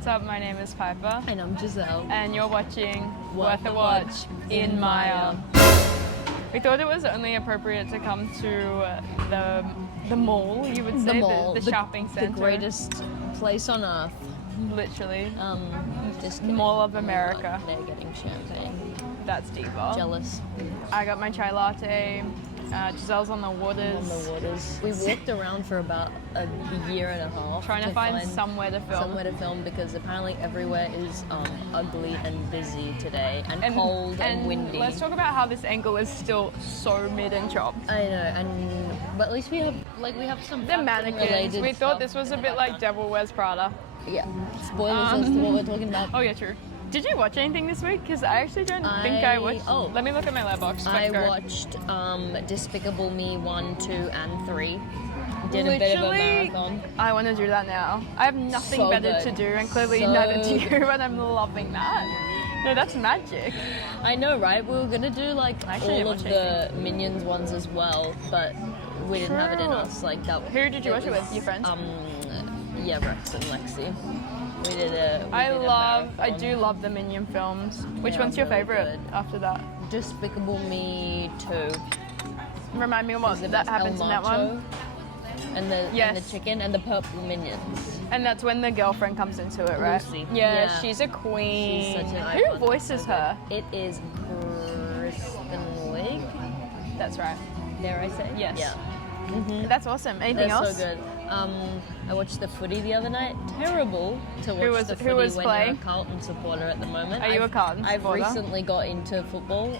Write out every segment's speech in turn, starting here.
What's up? My name is Piper. And I'm Giselle. And you're watching Worth a Watch in Myer. We thought it was only appropriate to come to the mall, you would say, the shopping centre. The greatest place on earth. Literally. Just Mall of America. They're getting champagne. That's deeper. Jealous. I got my chai latte. Giselle's on the waters. We walked around for about a year and a half. Trying to find somewhere to film. Somewhere to film because apparently everywhere is ugly and busy today and cold and windy. Let's talk about how this angle is still so mid and chopped. I know, but at least we have some. The mannequins. We thought this was a bit like Devil Wears Prada. Yeah. Spoilers as to what we're talking about. Oh yeah, true. Did you watch anything this week? Because I actually don't think I watched. Oh, let me look at my letterbox. I watched Despicable Me 1, 2, and 3. Did a bit of a marathon. I want to do that now. I have nothing better to do, and clearly neither do you. But I'm loving that. No, that's magic. I know, right? We were gonna do like all of the Minions ones as well, but we didn't have it in us. Like that. Who did you watch it with? Your friends? Yeah, Rex and Lexi. We did I do love the Minion films. Which one's your favorite after that? Despicable Me 2. Remind me what that happens in that one. And the chicken and the purple minions. And that's when the girlfriend comes into it, right? Lucy. Yeah, she's a queen. She's such an Who icon. voices her? It is Kristen Wiig. That's right. Dare I say? Yes. Yeah. That's awesome. Anything else? So good. I watched the footy the other night. Terrible to watch the footy when playing? you're a Carlton supporter at the moment. Are you a Carlton supporter? I've recently got into football.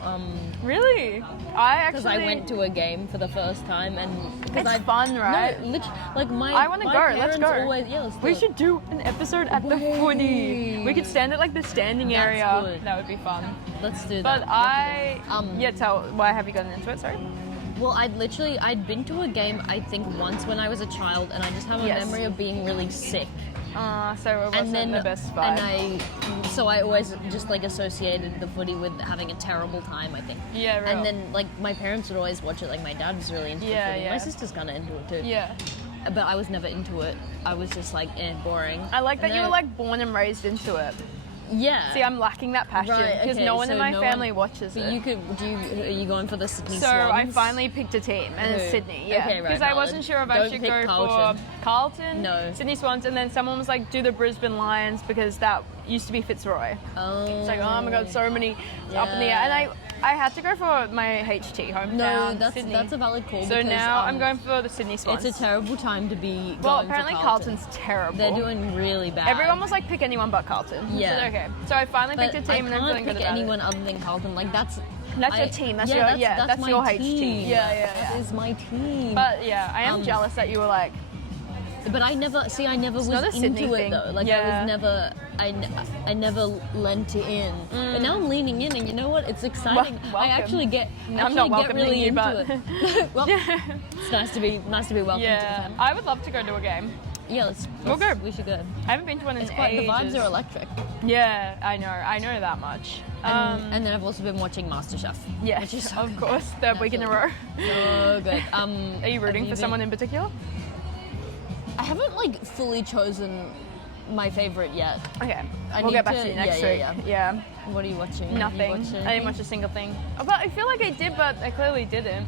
Really? Because I went to a game for the first time and it's fun, right? No, like I want to go. Let's go. Always, let's do we it. should do an episode at the footy. We could stand at like the standing area. Good. That would be fun. Let's do that. But why have you gotten into it? Sorry. Well, I'd been to a game I think once when I was a child, and I just have a memory of being really sick. So it wasn't the best vibe. So I always just like associated the footy with having a terrible time, I think. Yeah, real. And then like my parents would always watch it. Like my dad was really into the footy. Yeah. My sister's kind of into it too. Yeah. But I was never into it. I was just like, boring. I like that you were like born and raised into it. Yeah. See, I'm lacking that passion because no one in my family watches it. Are you going for the Sydney So Swans? I finally picked a team, and it's Sydney. Yeah. Okay, right. Because I wasn't sure if I should go for Carlton, Sydney Swans, and then someone was like, do the Brisbane Lions because that used to be Fitzroy. Oh. It's like, oh my god, so many up in the air, and I had to go for my HT hometown. No, Sydney. that's a valid call. So now I'm going for the Sydney Swans. It's a terrible time to be. Well, apparently Carlton's terrible. They're doing really bad. Everyone was like, pick anyone but Carlton. Yeah. I said, okay. So I finally picked a team, and I'm feeling good about it. I can't pick anyone other than Carlton. Like that's your team. That's your HT. Yeah. That is my team. But yeah, I am jealous that you were like. But I never was into it though. Like I was never. I never lent it in. But now I'm leaning in, and you know what? It's exciting. I actually get. I'm not welcoming really you, into but it. Well, it's nice to be welcomed. Yeah, to the I would love to go to a game. Yeah, we'll go. We should go. I haven't been to one in ages. The vibes are electric. Yeah, I know that much. And then I've also been watching MasterChef. Yeah, which is so of course, third week in a row. So good. Are you rooting for someone in particular? I haven't like fully chosen my favorite yet. Okay, we'll get back to you next week. Yeah. What are you watching? Nothing. I didn't watch a single thing. But I feel like I did, but I clearly didn't.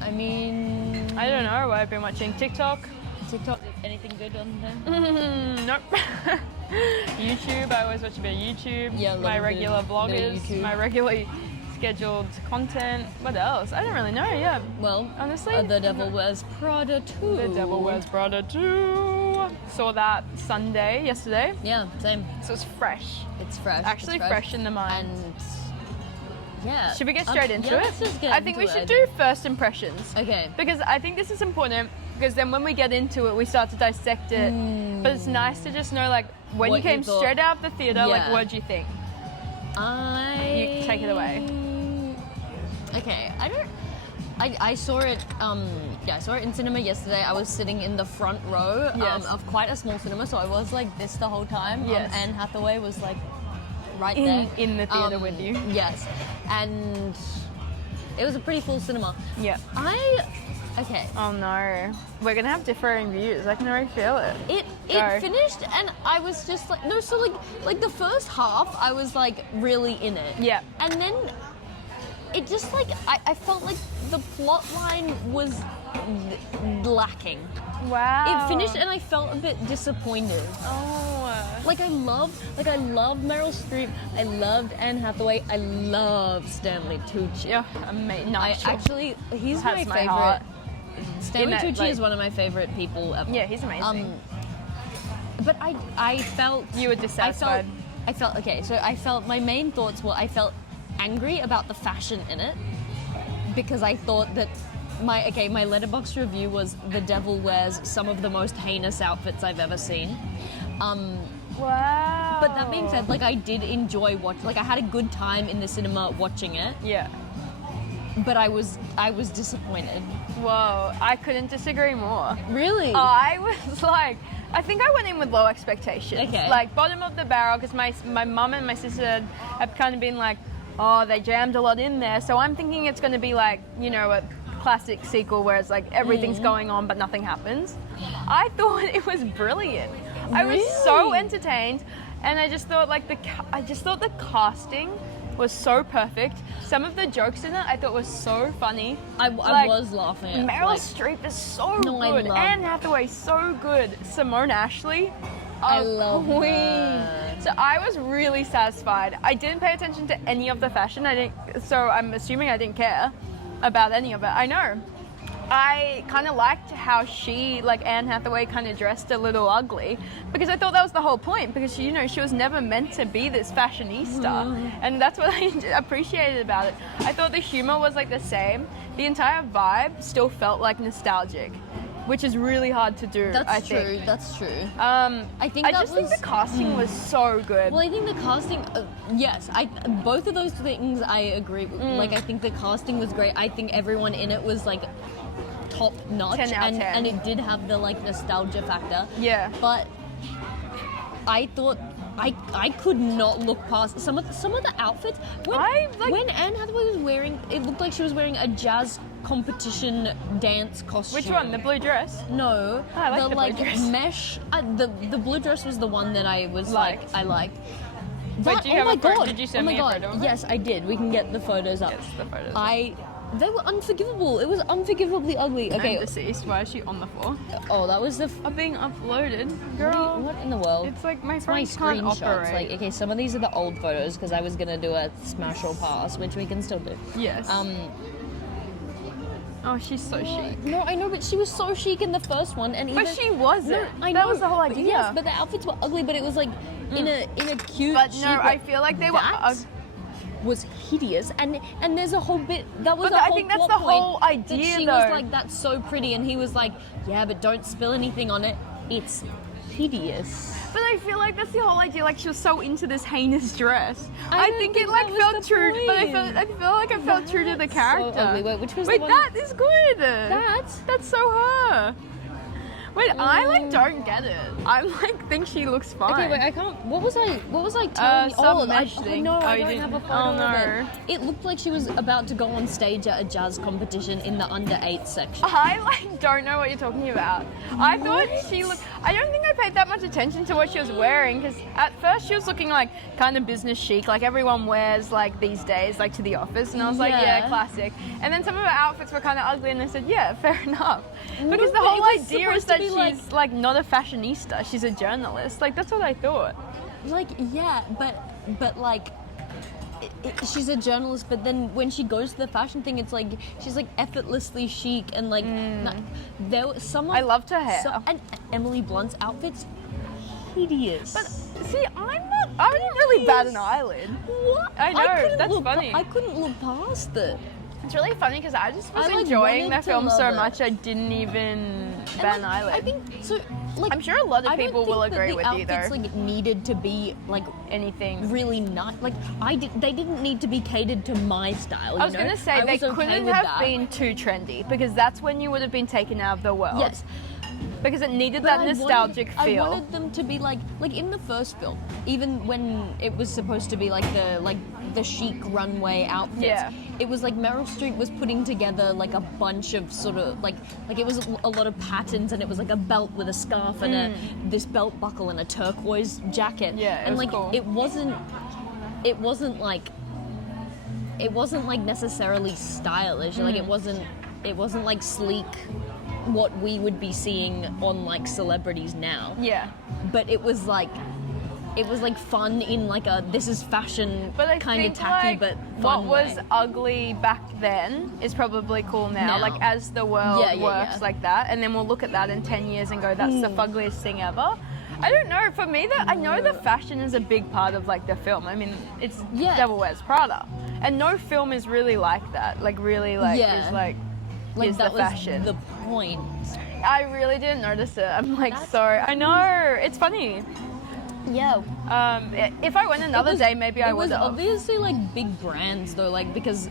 I mean, I don't know what I've been watching. TikTok. Anything good on there? Nope. YouTube. I always watch a bit of YouTube. Yeah, my regular vloggers. My regularly scheduled content. What else? I don't really know. Yeah. Well, honestly, The Devil Wears Prada 2. The Devil Wears Prada 2. Saw that yesterday. Yeah, same. So it's fresh. It's fresh. Actually, fresh in the mind. And yeah. Should we get straight into it? Let's just get I think we should do first impressions. Okay. Because I think this is important. Because then when we get into it, we start to dissect it. But it's nice to just know, like, when you came straight out of the theater, like, what did you think? You take it away. Okay, I saw it. I saw it in cinema yesterday. I was sitting in the front row of quite a small cinema, so I was like this the whole time. Yes. Anne Hathaway was like right there in the theater with you. Yes, and it was a pretty full cinema. Yeah. I Okay. Oh no. We're gonna have differing views. I can already feel it. It finished and I was just like, no, so like the first half I was like really in it. Yeah. And then it just like, I felt like the plot line was lacking. Wow. It finished and I felt a bit disappointed. Oh. Like I love Meryl Streep. I loved Anne Hathaway. I love Stanley Tucci. Yeah, amazing. He's my Has my favorite. heart. Stanley Tucci is one of my favorite people ever. Yeah, he's amazing. But I felt You were dissatisfied. I felt okay. So I felt my main thoughts were I felt angry about the fashion in it because I thought that my Letterboxd review was The Devil Wears some of the most heinous outfits I've ever seen. Wow. But that being said, like I did enjoy I had a good time in the cinema watching it. Yeah. But I was disappointed. Whoa, I couldn't disagree more. Really? I was like, I think I went in with low expectations. Okay. Like bottom of the barrel, because my mum and my sister have kind of been like, oh, they jammed a lot in there. So I'm thinking it's going to be like, you know, a classic sequel where it's like everything's going on but nothing happens. I thought it was brilliant. I was so entertained, and I just thought like the casting was so perfect. Some of the jokes in it I thought was so funny. I was laughing at Meryl Streep is so good. Anne Hathaway so good. Simone Ashley, I love queen. her. So I was really satisfied. I didn't pay attention to any of the fashion. So I'm assuming I didn't care about any of it. I know. I kind of liked how Anne Hathaway kind of dressed a little ugly, because I thought that was the whole point, because she was never meant to be this fashionista, and that's what I appreciated about it. I thought the humor was like the same. The entire vibe still felt like nostalgic, which is really hard to do. That's true. I just think the casting was so good. Well, I think the casting, yes, both of those things I agree with. Like, I think the casting was great. I think everyone in it was like top notch, 10 out of 10. And it did have the like nostalgia factor. Yeah. But I thought I could not look past some of the outfits. When Anne Hathaway was wearing, it looked like she was wearing a jazz competition dance costume. Which one? The blue dress? No, I like the blue dress. Mesh. The blue dress was the one that I was I liked. Wait, do you have a photo? Did you send me a photo of it? Yes, I did. We can get the photos up. Yes, the photos. They were unforgivable. It was unforgivably ugly. Okay. I'm deceased. Why is she on the floor? Oh, that was I'm being uploaded, girl. What in the world? It's like my my friends can't screenshots. operate. Like, okay, some of these are the old photos because I was gonna do a smash or pass, which we can still do. Yes. Oh, she's so chic. No, I know, but she was so chic in the first one, and But she wasn't. No, I that know, was the whole idea. Yes, but the outfits were ugly, but it was like in a cute. But no, chic I way. feel like they were. Was hideous, and there's a whole bit that was. But I think that's the whole idea, that she though. was like, "That's so pretty," and he was like, "Yeah, but don't spill anything on it. It's hideous." But I feel like that's the whole idea. Like she was so into this heinous dress. I I don't think think it like that was felt the true. But point. I feel like it felt true to the character. So ugly. Wait, which was Wait, the one? that is good. That's so her. Wait, I like don't get it. I'm like think she looks fine. Okay, wait, I can't. What was I telling you? Some mesh thing. No, Oh, I you don't didn't- have a photo oh, of no. it. It looked like she was about to go on stage at a jazz competition in the under 8 section. I like don't know what you're talking about. I thought she looked. I don't think I paid that much attention to what she was wearing, because at first she was looking like kind of business chic, like everyone wears like these days, like to the office, and I was like, yeah, classic. And then some of her outfits were kind of ugly, and I said, yeah, fair enough. Because the but whole it was idea is supposed that to be she's like not a fashionista, she's a journalist. Like that's what I thought. Like, yeah, but like, she's a journalist, but then when she goes to the fashion thing, it's like she's like effortlessly chic and like there was some. I loved her hair. And Emily Blunt's outfits, hideous. But see, I didn't really bat an eyelid. What? I know, couldn't that's look funny. I couldn't look past it. It's really funny because I just was I, like, enjoying wanted that to film so love it. much I didn't even And, bat an like, eyelid. I think so. Like, I'm sure a lot of I don't people will think that agree the with you, outfits, though. like, needed to be like Anything. really not like they didn't need to be catered to my style. I was going to say they couldn't have been too trendy, because that's when you would have been taken out of the world. Yes. Because it needed But that nostalgic feel. I wanted them to be like in the first film, even when it was supposed to be like the chic runway outfits. Yeah. It was like Meryl Streep was putting together like a bunch of sort of like it was a lot of patterns, and it was like a belt with a scarf and this belt buckle and a turquoise jacket. Yeah, it and was like cool. it wasn't like necessarily stylish. Like it wasn't like sleek, what we would be seeing on like celebrities now. Yeah. But it was like fun in like a this is fashion But I kind of think, tacky like, but what fun was way. ugly back then is probably cool now. Now. Like as the world Yeah, yeah, works yeah. like that, and then we'll look at that in 10 years and go, that's the fuggliest thing ever. I don't know. For me, I know the fashion is a big part of like the film. I mean, it's Devil Wears Prada, and no film is really like that. Like really, like is like here's that the fashion. was the point. I really didn't notice it. I'm like, sorry. I know it's funny. Yeah. If I went another day, maybe I would It have. was obviously like big brands though, like because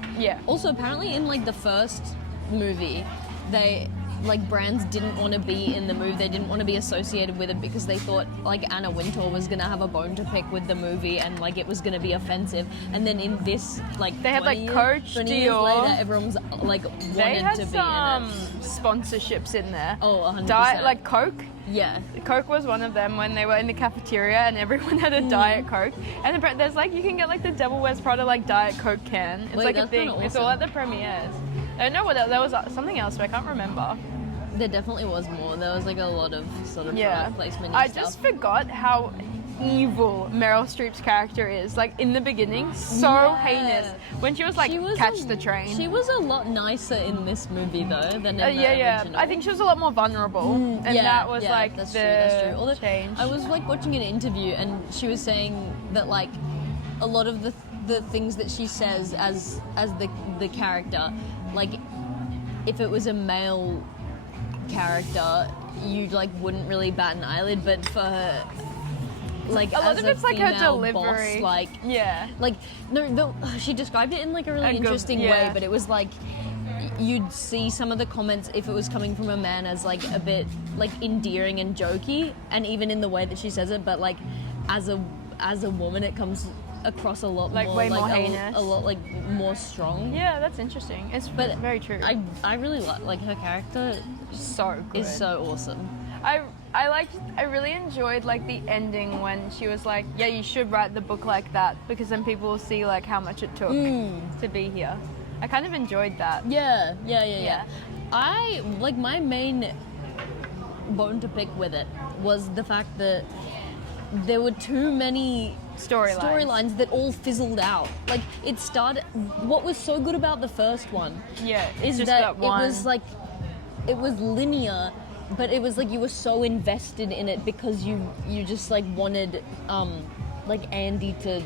also apparently in like the first movie, they like brands didn't want to be in the movie. They didn't want to be associated with it because they thought like Anna Wintour was gonna have a bone to pick with the movie and like it was gonna be offensive. And then in this like they had like Coach, 20 years Dior. later, everyone's like wanted They had to be some in it. sponsorships in there. Oh, 100%. Like Coke. Yeah. Coke was one of them when they were in the cafeteria and everyone had a Diet Coke. And there's like, you can get like the Devil Wears Prada like Diet Coke can. It's Wait, like a that's thing. kinda It's all at awesome. the premieres. I don't know what else. There was something else, but I can't remember. There definitely was more. There was like a lot of sort of product placement. I stuff. just forgot how evil Meryl Streep's character is. Like in the beginning, so heinous. When she was like, catch the train. She was a lot nicer in this movie though than in the original. I think she was a lot more vulnerable, and that was like that's the true, that's true. Although change. I was like watching an interview and she was saying that like a lot of the things that she says as the character, like if it was a male character, you like wouldn't really bat an eyelid, but for her, like a lot as of a it's like her female delivery. boss, like no, she described it in like a really interesting way, but it was like you'd see some of the comments if it was coming from a man as like a bit like endearing and jokey, and even in the way that she says it, but like as a woman it comes across a lot like more way like more heinous, a lot like more strong. Yeah, that's interesting. It's very true. I really like her character. So good. Is so awesome. I really enjoyed like the ending when she was like, yeah, you should write the book like that because then people will see like how much it took to be here. I kind of enjoyed that. Yeah. I like my main bone to pick with it was the fact that there were too many storylines that all fizzled out. Like it started. What was so good about the first one? Yeah, is just that one. it was like it was linear, but it was like you were so invested in it because you just like wanted like Andy to.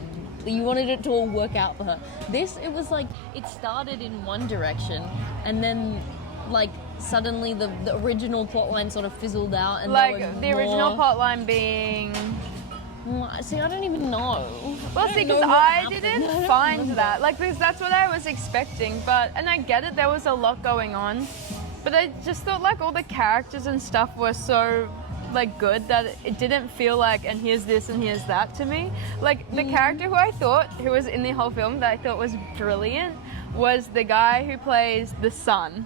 You wanted it to all work out for her. This, it was like it started in one direction, and then like suddenly the original plotline sort of fizzled out, and like there were the original plotline being. See, I don't even know. Well, see, because I didn't find that. Like, because that's what I was expecting. And I get it, there was a lot going on. But I just thought, like, all the characters and stuff were so, like, good that it didn't feel like, and here's this and here's that to me. Like, the character who was in the whole film that I thought was brilliant was the guy who plays the son.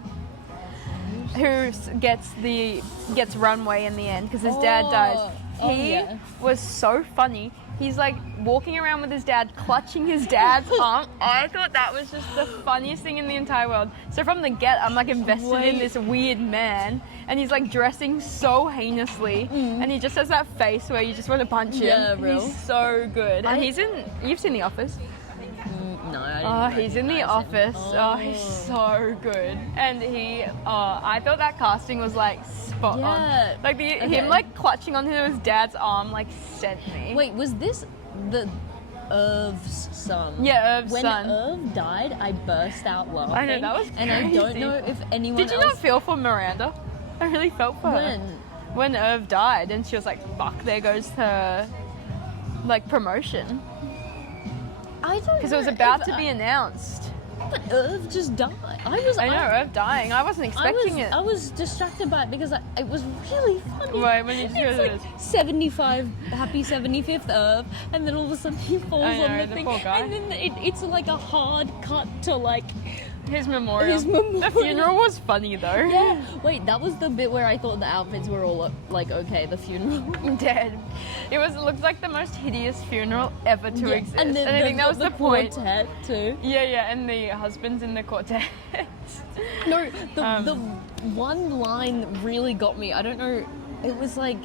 Who gets runway in the end because his dad dies. He was so funny. He's like walking around with his dad, clutching his dad's arm. I thought that was just the funniest thing in the entire world. So from the get, I'm like invested in this weird man, and he's like dressing so heinously, and he just has that face where you just want to punch him. Yeah, real. He's so good. And you've seen The Office? No, I didn't. He's in The Office. Oh, he's so good. And I thought that casting was like spot on. Like him like clutching onto his dad's arm like sent me. Wait, was this the Irv's son? Yeah, Irv's son. When Irv died, I burst out laughing. I know, that was crazy. And I don't know if anyone Did you not feel for Miranda? I really felt for her. When Irv died and she was like, fuck, there goes her like promotion. I don't know. Because it was about to be announced. But Irv just died. I know, Irv dying. I wasn't expecting it. I was distracted by it because it was really funny. Wait, when you It's like 75, happy 75th Irv, and then all of a sudden he falls on the thing. Poor guy. And then it's like a hard cut to like his memorial. The funeral was funny though. Yeah. Wait, that was the bit where I thought the outfits were all like okay. The funeral. Dead. It looked like the most hideous funeral ever to exist. And then I think that was the point. Quartet too. Yeah, and the husbands in the quartet. No, the one line really got me. I don't know. It was like,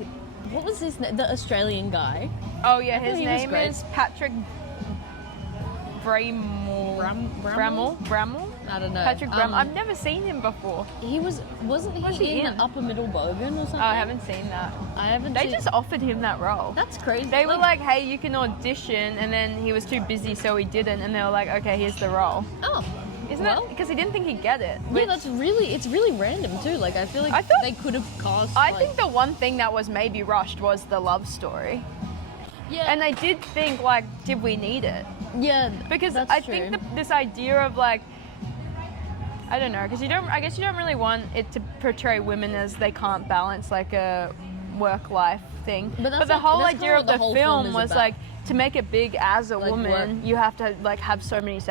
what was his name? The Australian guy. Oh yeah, his he was name great. is Patrick Bramall. I don't know. Patrick Bramall. I've never seen him before. Wasn't he in Upper Middle Bogan or something? Oh, I haven't seen that. They just offered him that role. That's crazy. They were like, hey, you can audition, and then he was too busy, so he didn't, and they were like, okay, here's the role. Oh. Isn't it? Because he didn't think he'd get it. Yeah, it's really random too. Like I feel like they could have cast. I think the one thing that was maybe rushed was the love story. Yeah. And I did think like, did we need it? Yeah. Because that's I true. think this idea of like, I don't know, because I guess you don't really want it to portray women as they can't balance like a work-life thing. But the whole idea of the film was like, to make it big as a woman, you have to like have so many.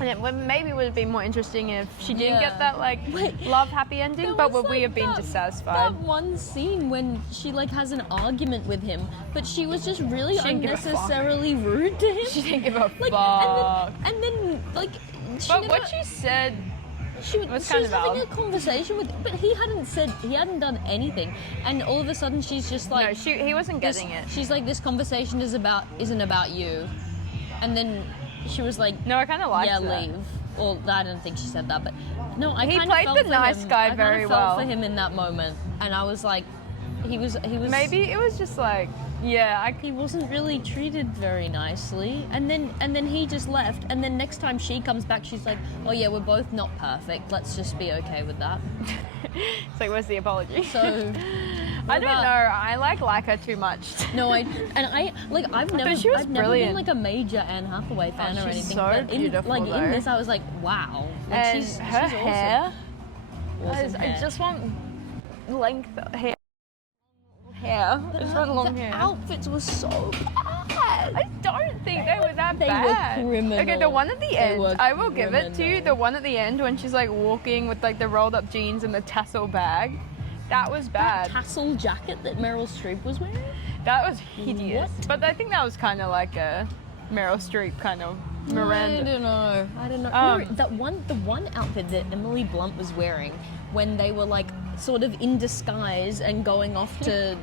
And it maybe would have been more interesting if she didn't get that like love happy ending, but would we have been dissatisfied? That one scene when she like has an argument with him, but she was just really unnecessarily rude to him. She didn't give a like, fuck. And then like. But what she said she was having a conversation with, but he hadn't done anything, and all of a sudden she's just like, no, he wasn't getting it. She's like, this conversation isn't about you, and then she was like, no, I kind of liked that. Leave. Well, I don't think she said that, but no, he played the nice guy very well. I felt for him in that moment, and I was like, he was. Maybe it was just like. Yeah, he wasn't really treated very nicely, and then he just left. And then next time she comes back, she's like, "Oh yeah, we're both not perfect. Let's just be okay with that." It's like, where's the apology? So I don't know. I like her too much. No, I've never been like a major Anne Hathaway fan or anything. So but beautiful, in this, I was like, wow. Like, and she's hair. Awesome. I just want length hair. The outfits were so bad. I don't think they were that bad. They were criminal. Okay, the one at the end, I will give it to you. The one at the end when she's like walking with like the rolled up jeans and the tassel bag, that was bad. That tassel jacket that Meryl Streep was wearing? That was hideous. What? But I think that was kind of like a Meryl Streep kind of Miranda. I don't know. No, the one outfit that Emily Blunt was wearing when they were like sort of in disguise and going off to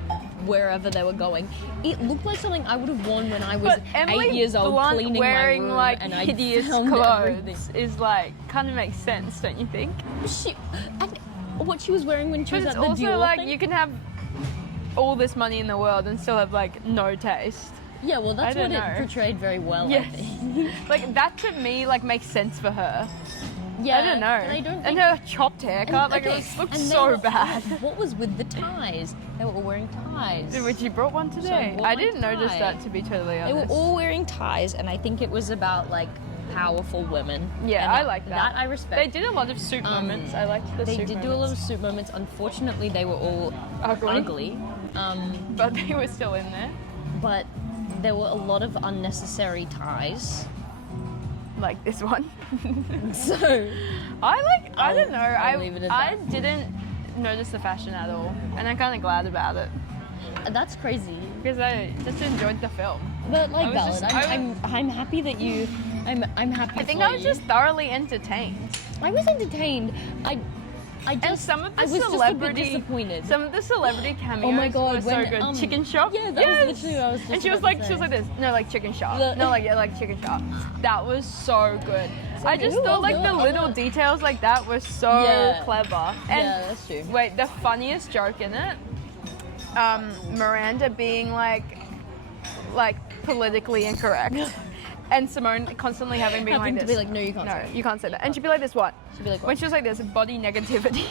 wherever they were going, it looked like something I would have worn when I was 8 years old, Blunt cleaning wearing my room, like and hideous clothes is like kind of makes sense, don't you think? And what she was wearing when she was at the also Dior like thing? you can have all this money in the world and still have like no taste. Yeah, well, that's what it portrayed very well. Yes. I think. Like that to me like makes sense for her. Yeah, I don't know. And her chopped haircut, it looked so bad. What was with the ties? They were all wearing ties. Which you brought one today. I didn't notice that, to be totally honest. They were all wearing ties, and I think it was about like powerful women. Yeah, and I like that. That I respect. They did a lot of suit moments. I liked the suit moments. They did do a lot of suit moments. Unfortunately, they were all ugly. But they were still in there. But there were a lot of unnecessary ties. Like this one. So I don't know. I that. didn't notice the fashion at all, and I'm kind of glad about it. That's crazy because I just enjoyed the film. But like Ballad, I'm happy that you. I'm happy. I think I was just thoroughly entertained. I was entertained. And some of the was just a bit disappointed. Some of the celebrity cameos were so good. Chicken Shop. Yeah, that was literally what I was just And she was like this. No, like Chicken Shop. Like Chicken Shop. That was so good. I just thought like the little details like that were so clever. And yeah, that's true. Wait, the funniest joke in it, Miranda being like politically incorrect. And Simone constantly having been like this. To be like, no, you can't say that. You can't say that. And she'd be like this, what? She'd be like, what? When she was like this, body negativity.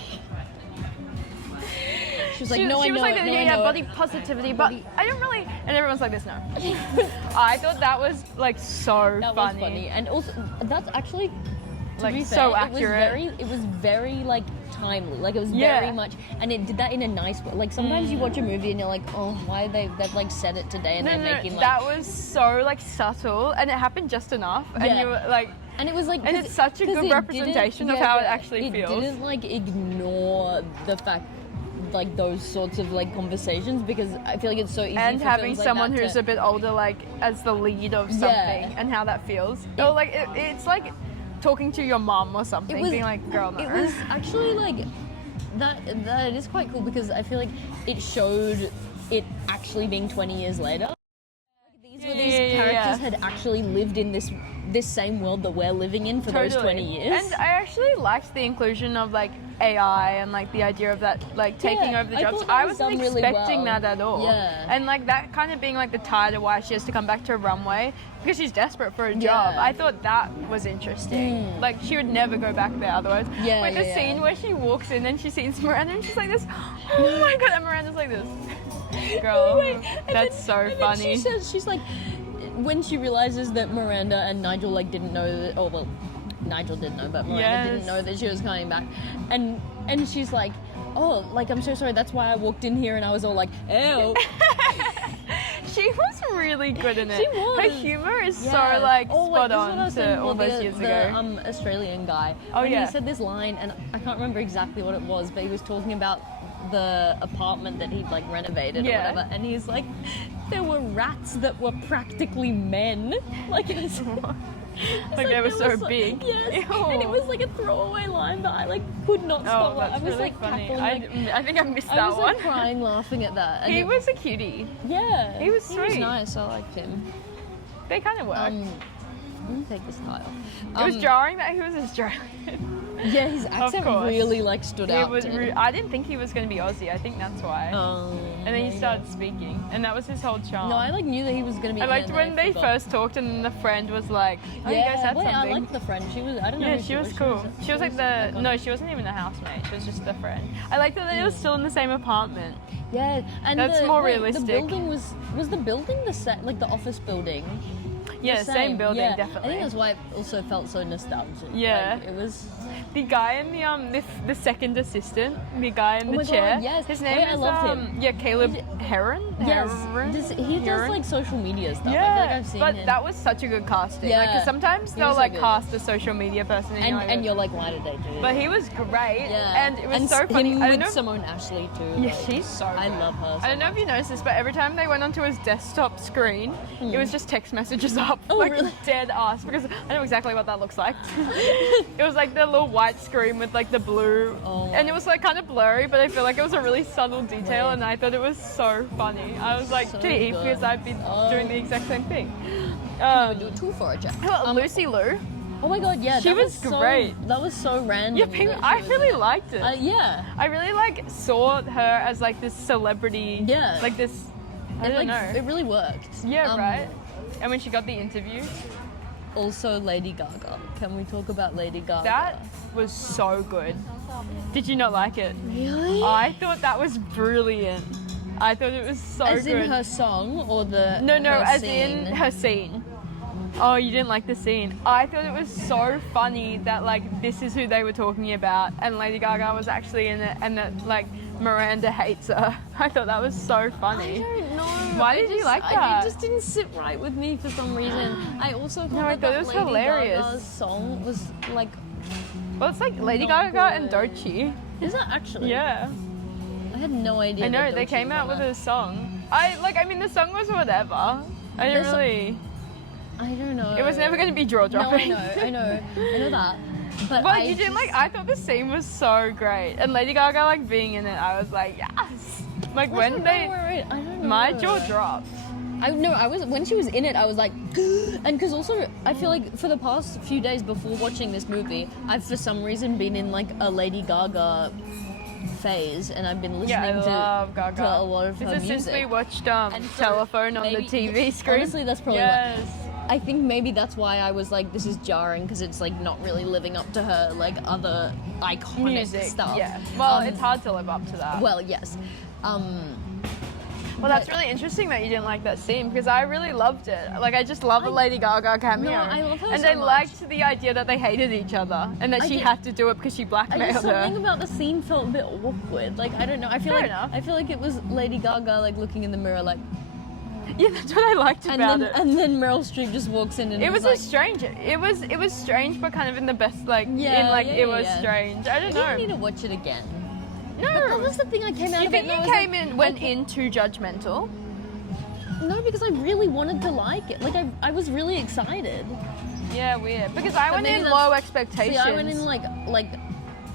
She was like, no, she I was know like, it, no, I yeah, know body it. positivity, but I don't really. And everyone's like this now. I thought that was like so That funny. was funny, and also that's actually to Like, be fair, so accurate. It was very like timely. Like it was Yeah. very much, and it did that in a nice way. Like sometimes you watch a movie and you're like, oh, why they've like said it today and No, they're no, making like. that was so like subtle, and it happened just enough, and Yeah. you were like. And it was like, And it's such a good representation of how it actually feels. It didn't like ignore the fact, like those sorts of like conversations, because I feel like it's so easy. And for having films like someone that who's to, a bit older, like as the lead of something, and how that feels. Or like it's like talking to your mum or something, being like, "Girl, no." It was actually like that. That is quite cool because I feel like it showed it actually being 20 years later. These characters had actually lived in this same world that we're living in for those 20 years. And I actually liked the inclusion of like AI and like the idea of that like taking over the I jobs. thought that I was wasn't done really expecting well. that at all. Yeah. And like that kind of being like the tie to why she has to come back to a runway because she's desperate for a job. I thought that was interesting. Like she would never go back there otherwise. Yeah, Like the yeah, scene where she walks in and she sees Miranda and she's like this. Oh my god! And Miranda's like this. Girl, that's so funny. She says, she's like, when she realizes that Miranda and Nigel like didn't know that, oh well, Nigel did know, but Miranda didn't know that she was coming back, and she's like, oh, like I'm so sorry, that's why I walked in here and I was all like, ew. She was really good in it. She was. Her humor is so like spot on to all those years ago. Australian guy. Oh, when yeah. he said this line, and I can't remember exactly what it was, but he was talking about the apartment that he'd like renovated or whatever, and he's like, there were rats that were practically men. Like it was, like they were so like, big. yes, Ew. and it was like a throwaway line, but I like could not stop. That's I was really like funny. cackling. I think I missed I that was one. like crying, laughing at that. And He was a cutie. yeah, he was He was sweet. nice. I liked him. They kind of worked. Let me take this tile. It was jarring that he was Australian. Yeah, his accent course. really like stood out. It was. to me. I didn't think he was going to be Aussie. I think that's why. And then he started speaking, and that was his whole charm. No, I like knew that he was going to be. I liked in it, when and I they forgot. first talked, and then the friend was like, "Oh, you guys had wait, something." I liked the friend. She was. I don't know. Yeah, who she was cool. She was like the no, she wasn't even the housemate. She was just the friend. I liked that they were still in the same apartment. Yeah, and That's more realistic. The building was the building the set like the office building. Yeah, The same building, yeah. definitely. I think that's why it also felt so nostalgic. Yeah. Like, it was. The guy in the second assistant, the guy in Oh the my chair. God, yes. His name I is loved him. Yeah, Caleb Heron. Yes, Heron? he does Heron? like social media stuff. Yeah, I feel like I've seen but him. that was such a good casting. Yeah. Like, 'cause sometimes He they'll was so like good. cast a social media person, and you're like, why did they do? But he was great, yeah, and it was so funny. Him I don't with know. Simone Ashley too. Yeah, like, she's so I good. love her. So I don't know if you noticed this, but every time they went onto his desktop screen, it was just text messages up, Oh, like really? dead ass. Because I know exactly what that looks like. It was like the little white screen with like the blue, and it was like kind of blurry, but I feel like it was a really subtle detail, Right. and I thought it was so funny. I was like, So gee, good. because I've been doing the exact same thing. do two for a jack. How about Lucy Liu? Oh my god, yeah, She that was so, great. That was so random. Yeah, that I she was really in it. liked it. Yeah. I really like saw her as like this celebrity. Yeah. Like this. I don't know. It really worked. Yeah, right. And when she got the interview, Also, Lady Gaga. Can we talk about Lady Gaga? that was so good. Did you not like it? Really? I thought that was brilliant. I thought it was so As good. in her song or the no, her as scene? in her scene. Oh, you didn't like the scene. I thought it was so funny that like this is who they were talking about, and Lady Gaga was actually in it, and that like Miranda hates her. I thought that was so funny. I don't know. Why did you like that? It just didn't sit right with me for some reason. I also thought I that thought it was Lady hilarious. Gaga's song was like, Well, it's like Lady Not Gaga and good. Doechii. is that actually? Yeah. I had no idea. I know, that they Doechii came was out on with that. a song. I mean, the song was whatever. I didn't There's really. I don't know. It was never going to be jaw No, I dropping. know, I know that. But But you didn't just- I thought the scene was so great. And Lady Gaga, like, being in it, I was like, yes! Like, I when don't they. know where I don't know. My jaw dropped. I was when she was in it. I was like, and because also I feel like for the past few days before watching this movie, I've for some reason been in like a Lady Gaga phase, and I've been listening Yeah, I love to Gaga. a lot of her This is music. since we watched And so Telephone on the maybe- TV screen. Honestly, that's probably yes. I think maybe that's why I was like, this is jarring because it's like not really living up to her like other iconic Music. stuff. Yeah. Well, it's hard to live up to that. Well, yes. Well, that's really interesting that you didn't like that scene because I really loved it. Like, I just love the Lady Gaga cameo. No, I love her and so I much. liked the idea that they hated each other and that she had to do it because she blackmailed her. Something about the scene felt a bit awkward. Like, I don't know. I feel Fair like it was Lady Gaga like looking in the mirror like. Yeah, that's what I liked about it. And then Meryl Streep just walks in and it was like, strange. It was strange, but kind of in the best it was strange. I don't know. I need to watch it again. No, but that was the thing I came out you of it. think you went in too judgmental? No, because I really wanted to like it. Like I was really excited. Yeah, weird. Because I went in low expectations. See, I went in like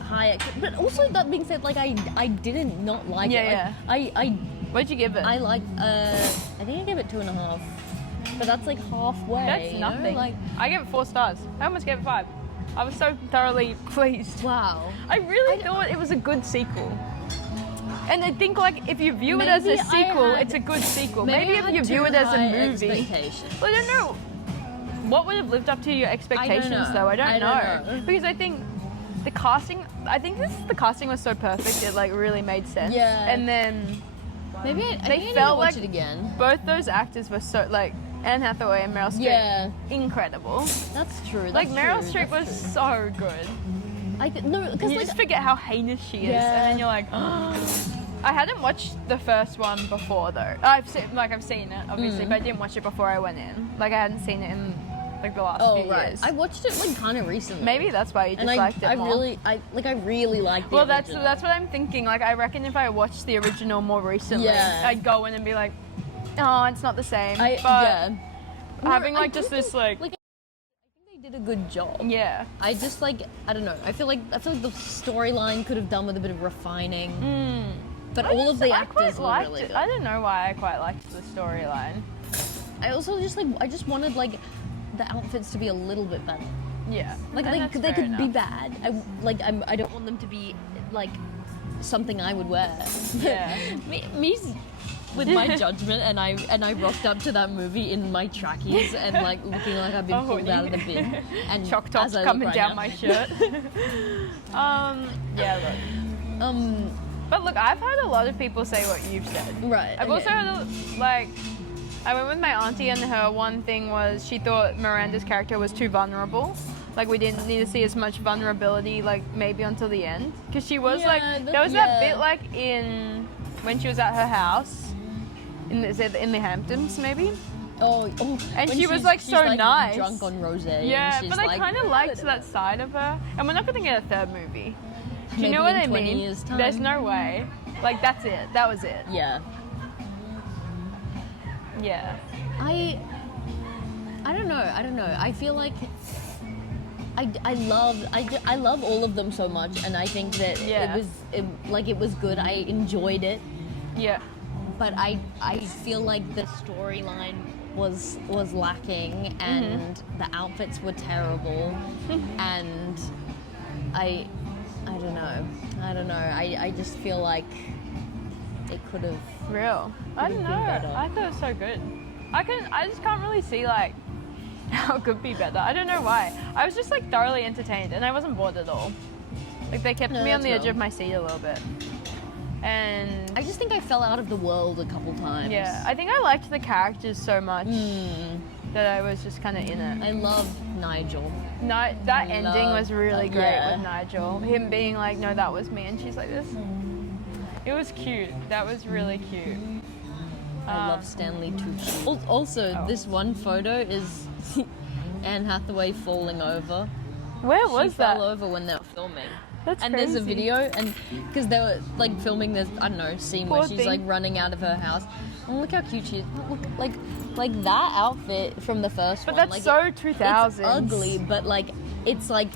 high, but also that being said, like I didn't not like it. Yeah, I What'd you give it? I like I think I gave it 2.5. But that's like halfway. That's nothing. You know? Like I gave it 4 stars. I almost gave it 5. I was so thoroughly pleased. wow. I really thought it was a good sequel. And I think like if you view it as a sequel, it's a good sequel. Maybe if you view it as a movie. Well, I don't know. What would have lived up to your expectations though? I don't know. Because I think the casting was so perfect it like really made sense. Yeah. And then maybe I they need to felt watch like it again. both those actors were so like Anne Hathaway and Meryl Streep. Incredible. That's true. Like Meryl Streep was so good. No, because You like just forget how heinous she is, and then you're like, oh. I hadn't watched the first one before though. I've seen it obviously, but I didn't watch it before I went in. Like I hadn't seen it in like the last few years. I watched it like kind of recently. Maybe that's why you just liked it more. I really liked the Well, original. that's what I'm thinking. Like I reckon if I watched the original more recently, I'd go in and be like, oh, it's not the same. Having like just this like. They did a good job. Yeah. I just like I don't know. I feel like the storyline could have done with a bit of refining. But all of the actors were really good. I don't know why I quite liked the storyline. I also just I just wanted like the outfits to be a little bit better. Yeah. Like they could be bad. I don't want them to be like something I would wear. Yeah. me with my judgment, and I rocked up to that movie in my trackies and like looking like I've been pulled out of the bin and chalk tops coming down my shirt. Yeah, look. But look, I've heard a lot of people say what you've said. Right. I've also heard like I went with my auntie and her one thing was she thought Miranda's character was too vulnerable. Like we didn't need to see as much vulnerability like maybe until the end because she was there was that bit like in when she was at her house. In the Hamptons, maybe. Oh, and she was like so nice. Drunk on rosé. Yeah, and but I kind of liked that side of her. And we're not going to get a third movie. Do you know what I mean? Years' time. There's no way. Like that's it. That was it. Yeah. Yeah. I don't know. I feel like I love all of them so much, and I think that it was good. I enjoyed it. Yeah. But I feel like the storyline was lacking, and the outfits were terrible, and I don't know. I just feel like it could have. I don't know. I thought it was so good. I just can't really see like how it could be better. I don't know why. I was just like thoroughly entertained, and I wasn't bored at all. Like they kept me on the edge of my seat a little bit. And I just think I fell out of the world a couple times. Yeah, I think I liked the characters so much that I was just kind of in it. I love Nigel. That ending was really great with Nigel. Him being like, no, that was me, and she's like this. It was cute. That was really cute. I love Stanley Tucci. Also, this one photo is Anne Hathaway falling over. Where was that? She fell over when they were filming. That's and crazy. There's a video, and because they were like filming this, I don't know, scene where she's like running out of her house. And look how cute she is. Look, like that outfit from the first one. But that's like, so 2000s. It's ugly, but like it's like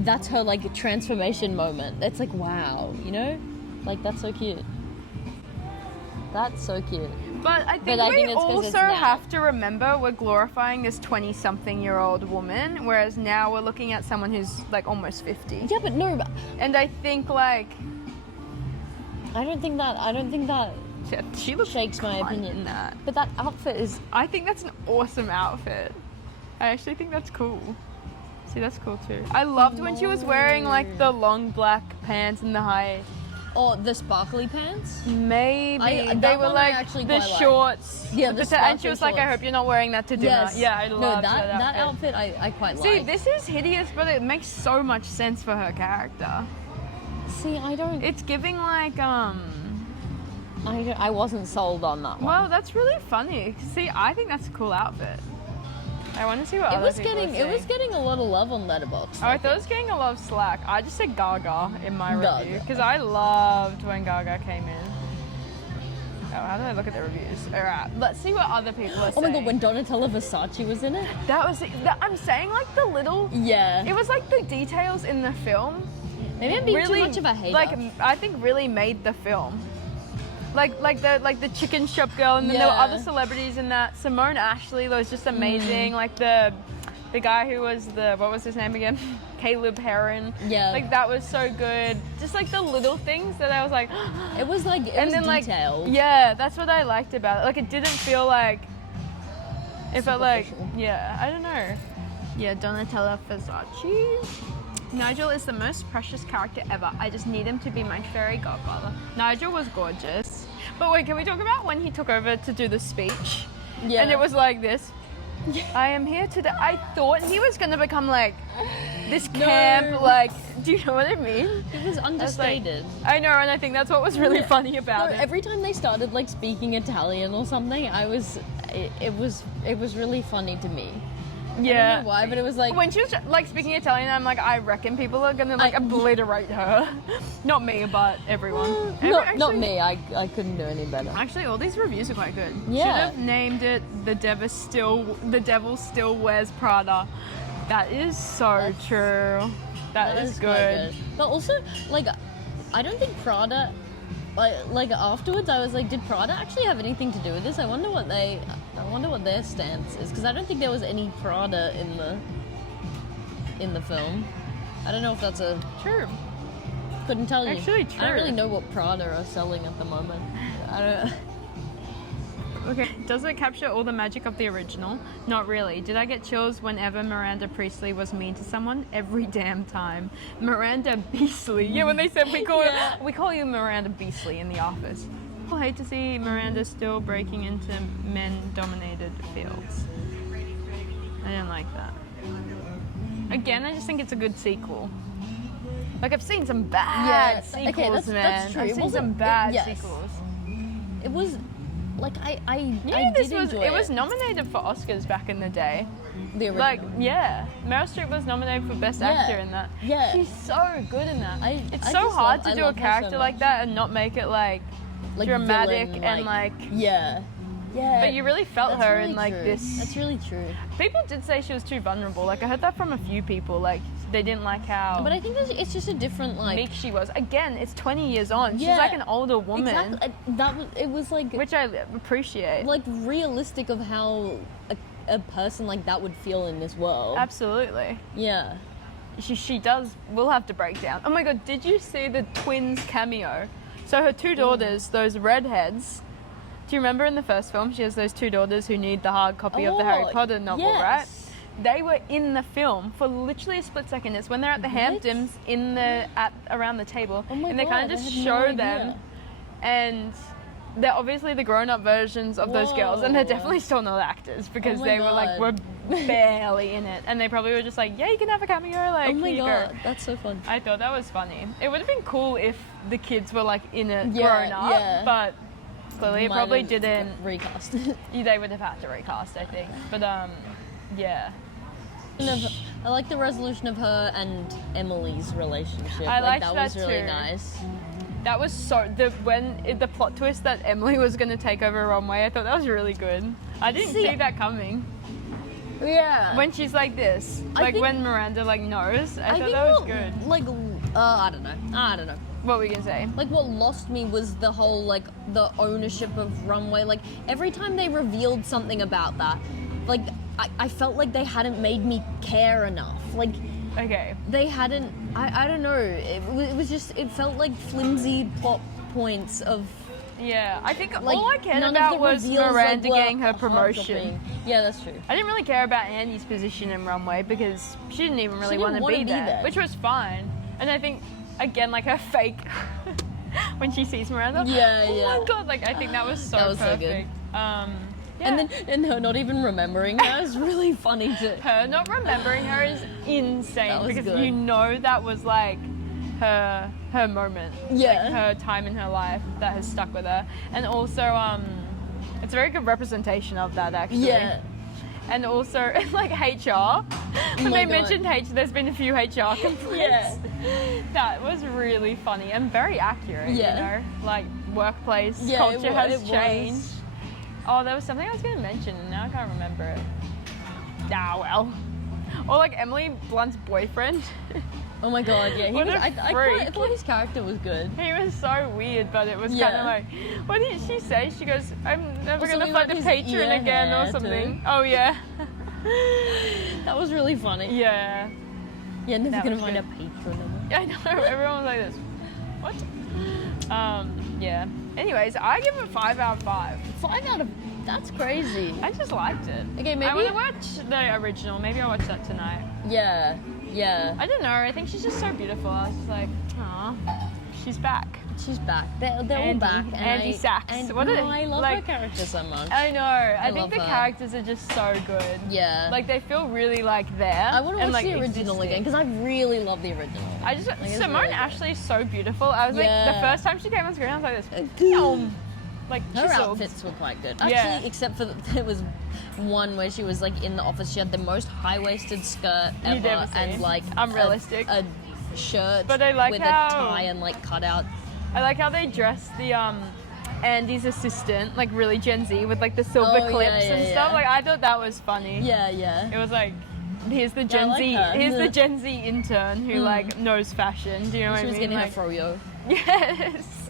that's her like transformation moment. It's like wow, you know, like that's so cute. That's so cute. But I think we also have to remember we're glorifying this 20-something-year-old woman, whereas now we're looking at someone who's like almost 50. Yeah, but no. And I think like I don't think that she looks shakes my opinion. In that. But that outfit is. I think that's an awesome outfit. I actually think that's cool. See, that's cool too. I loved when she was wearing like the long black pants and the high Or the sparkly pants. Maybe that they were one I like actually the quite liked. shorts. Yeah, with the and she sparkly was like, "I shorts. hope you're not wearing that to dinner." Yes. Yeah, I love that outfit. I quite See, like. this is hideous, but it makes so much sense for her character. See, I don't. It's giving like I wasn't sold on that one. Well, that's really funny. See, I think that's a cool outfit. I want to see what it other was people are getting. It was saying. getting a lot of love on Letterboxd. Oh, I thought it was getting a lot of slack. I just said Gaga in my Gaga. review because I loved when Gaga came in. Oh, how do I look at the reviews? All right, let's see what other people are saying. Oh my god, when Donatella Versace was in it. That was. I'm saying like the little. Yeah. It was like the details in the film. Maybe I'm being really, too much of a hater. Like I think really made the film. Like the chicken shop girl, and then there were other celebrities in that. Simone Ashley was just amazing. Like the guy who was what was his name again? Caleb Heron. Yeah. Like that was so good. Just like the little things that I was like. It was like it was detailed. Yeah, that's what I liked about it. Like it didn't feel like. It felt like I don't know. Yeah, Donatella Versace. Nigel is the most precious character ever. I just need him to be my fairy godfather. Nigel was gorgeous. But wait, can we talk about when he took over to do the speech? Yeah. And it was like this. I am here today. I thought he was going to become like this camp, like, do you know what I mean? It was understated. I know, and I think that's what was really funny about it. Every time they started like speaking Italian or something, it was really funny to me. Yeah. I don't know why, but it was like when she was like speaking Italian, I'm like, I reckon people are gonna like obliterate her. Not me, but everyone. Not me. I couldn't do any better. Actually, all these reviews are quite good. Yeah. Should have named it The Devil Still Wears Prada. That is so true. That is good. But also, like, I don't think Prada. Like afterwards, I was like, did Prada actually have anything to do with this? I wonder what their stance is, because I don't think there was any Prada in the film. I don't know if that's true. Couldn't tell you. Actually, true. I don't really know what Prada are selling at the moment. I don't. Okay, does it capture all the magic of the original? Not really. Did I get chills whenever Miranda Priestley was mean to someone? Every damn time. Miranda Beasley. Yeah, when they said we call you Miranda Beasley in the office. I'll hate to see Miranda still breaking into men-dominated fields. I didn't like that. Again, I just think it's a good sequel. Like I've seen some bad sequels, man. That's true. I've seen some bad sequels. It was. Like I enjoy it was nominated for Oscars back in the day. The original. Like Meryl Streep was nominated for Best Actor in that. Yeah, she's so good in that. It's I so just hard to I do a love her character so like that and not make it like dramatic villain, and like. Yeah. But you really felt her really in like true. this. That's really true. People did say she was too vulnerable. Like I heard that from a few people. Like they didn't like how. But I think it's just a different like. Meek she was. Again, it's 20 years on. She's like an older woman. Exactly. It was like. Which I appreciate. Like realistic of how a person like that would feel in this world. Absolutely. Yeah. She does. We'll have to break down. Oh my god! Did you see the twins cameo? So her two daughters, those redheads. Do you remember in the first film, she has those two daughters who need the hard copy of the Harry Potter novel, right? They were in the film for literally a split second. It's when they're at the Hamptons around the table, and they kind of just show them, and they're obviously the grown-up versions of those girls, and they're definitely still not actors because they were barely in it, and they probably were just like, yeah, you can have a cameo, like. Oh my god, that's so fun. I thought that was funny. It would have been cool if the kids were like in it grown up, but. Clearly, it probably didn't recast. They would have had to recast, I think. But yeah. I like the resolution of her and Emily's relationship. I liked that was really nice. That was the plot twist that Emily was going to take over Runway. I thought that was really good. I didn't see that coming. Yeah. When she's like this, when Miranda like knows, I thought that was good. Like, I don't know. What were you gonna say? Like, what lost me was the whole, like, the ownership of Runway. Like, every time they revealed something about that, like, I felt like they hadn't made me care enough. Like, okay. They hadn't, I don't know. It was just, it felt like flimsy plot points of... Yeah, I think like, all I cared about was Miranda getting her promotion. Yeah, that's true. I didn't really care about Annie's position in Runway because she didn't even really want to be there, which was fine. And I think, again, like her fake when she sees Miranda. Yeah, oh yeah. my god, like I think that was so That was so perfect. good. Yeah. And her not even remembering her is really funny too. Her not remembering her is insane That was because good. you know that was like her moment. Yeah. Like her time in her life that has stuck with her. And also it's a very good representation of that actually. Yeah. And also like HR. When my they God. mentioned there's been a few HR complaints. Yeah. That was really funny and very accurate, Yeah. you know? Like workplace Yeah, culture it has was. changed. Oh, there was something I was going to mention and now I can't remember it. Ah, well. Or like Emily Blunt's boyfriend. Oh my god, yeah. What a I freak. thought his character was good. He was so weird, but it was kind of like, what did she say? She goes, I'm never going to something find a about his patron ear again or hair, something. too. Oh, yeah. That was really funny. Yeah. Yeah, never That gonna was find good. a patron again. I know, everyone was like this. What? Yeah. Anyways, I give it 5 out of 5. 5 out of... That's crazy. I just liked it. Okay, maybe... I want to watch the original. Maybe I'll watch that tonight. Yeah, yeah. I don't know. I think she's just so beautiful. I was just like, aw, she's back. She's back. They're all Andy- back. And Andy Sachs. And What a- I love like- her character so much. I know. I think love the her. characters are just so good. Yeah. Like they feel really like there. I want to and, watch like, the original existing. again because I really love the original. I just it's Simone really good. Ashley is so beautiful. I was like Yeah. the first time she came on screen, I was like this. Like Her chiseled. outfits were quite good. Yeah. Actually, except for there was one where she was like in the office. She had the most high-waisted skirt ever, You've ever and seen. like Unrealistic. a shirt But I like with how- a tie and like cutout. I like how they dress the Andy's assistant like really Gen Z with like the silver Oh, clips yeah, and yeah, stuff. yeah. Like I thought that was funny. Yeah, yeah. It was like here's the I Gen like Z her. here's the Gen Z intern who Mm. like knows fashion. Do you know what She I was mean? getting Like, her froyo. yes.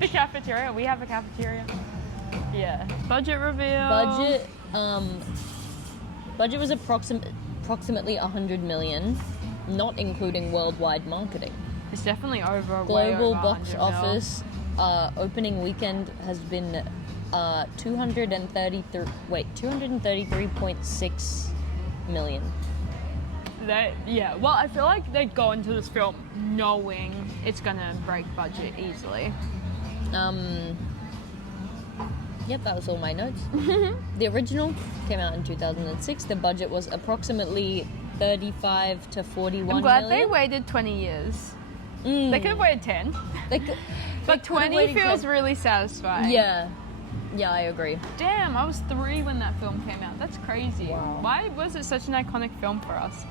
The cafeteria. We have a cafeteria. Yeah. Budget reveal. Budget was approximately 100 million, not including worldwide marketing. It's definitely over. way Global over box 100 mil. office opening weekend has been 233.6 million. Yeah. Well, I feel like they go into this film knowing it's gonna break budget easily. Yep, that was all my notes. The original came out in 2006. The budget was approximately 35 to 41 I'm glad million. they waited 20 years. Mm. They could have waited 10, They could- but they could've 20 waited feels 10. really satisfying. Yeah, I agree. Damn, I was 3 when that film came out. That's crazy. Wow. Why was it such an iconic film for us?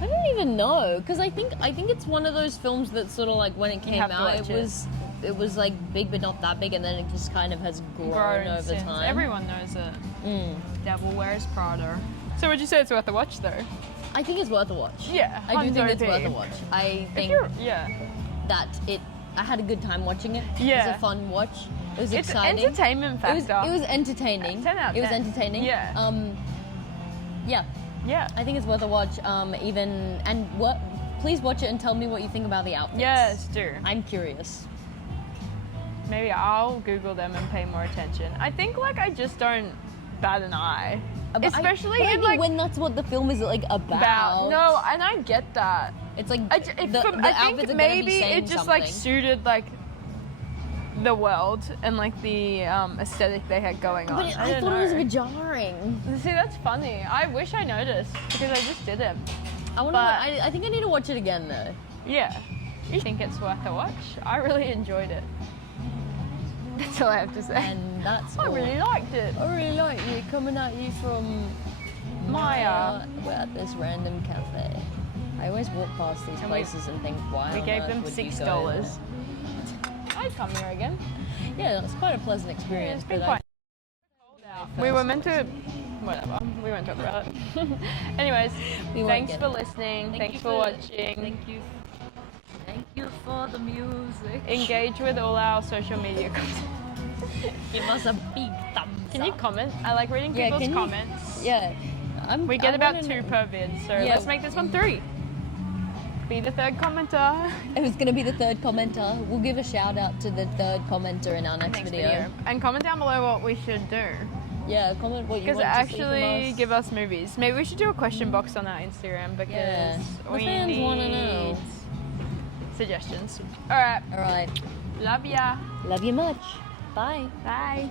I don't even know, because I think it's one of those films that sort of like when it came have to out, watch it was like big but not that big, and then it just kind of has grown over since. time. Everyone knows it. Mm. Devil Wears Prada. So would you say it's worth a watch though? I think it's worth a watch. Yeah, I do think it's 100p. worth a watch. I If think you're, yeah. that I had a good time watching it. It Yeah. was a fun watch. It was It's exciting. entertainment factor. It was entertaining. 10 out of It was 10. entertaining. Yeah. Yeah. Yeah. I think it's worth a watch. Please watch it and tell me what you think about the outfits. Yes, do. I'm curious. Maybe I'll Google them and pay more attention. I think like I just don't bat an eye. Especially but I in think like when that's what the film is like about. no, and I get that. It's like I the think outfits are gonna be maybe saying it just like something. suited like the world and like the aesthetic they had going on. But I I don't thought know. it was a bit jarring. See, that's funny. I wish I noticed because I just didn't. But I think I need to watch it again though. Yeah. You think it's worth a watch? I really enjoyed it. That's all I have to say. And that's I all. really liked it. I really like you coming at you from Myer. We're at this random cafe. I always walk past these And places and think, why We on gave earth them would you go $6. I'd come here again. there? Yeah, it's quite a pleasant Yeah, experience. it's been but quite. We were meant to. Whatever. We won't talk about it. Anyways, We won't thanks get for it. listening. Thank Thanks you for watching. Thank you for the music. Engage with all our social media content. Give us a big thumbs Can you up. comment? I like reading Yeah, people's can you- comments. Yeah. We get I about wanna 2 know- per vid, so Yeah. let's make this one 3. Be the 3rd commenter. It was going to be the 3rd commenter. We'll give a shout out to the 3rd commenter in our next video. And comment down below what we should do. Yeah, comment what you Because want to see actually from us. give us movies. Maybe we should do a question box on our Instagram because Yeah. The we fans need wanna know. suggestions. All right. All right. Love ya. Love you much. Bye. Bye.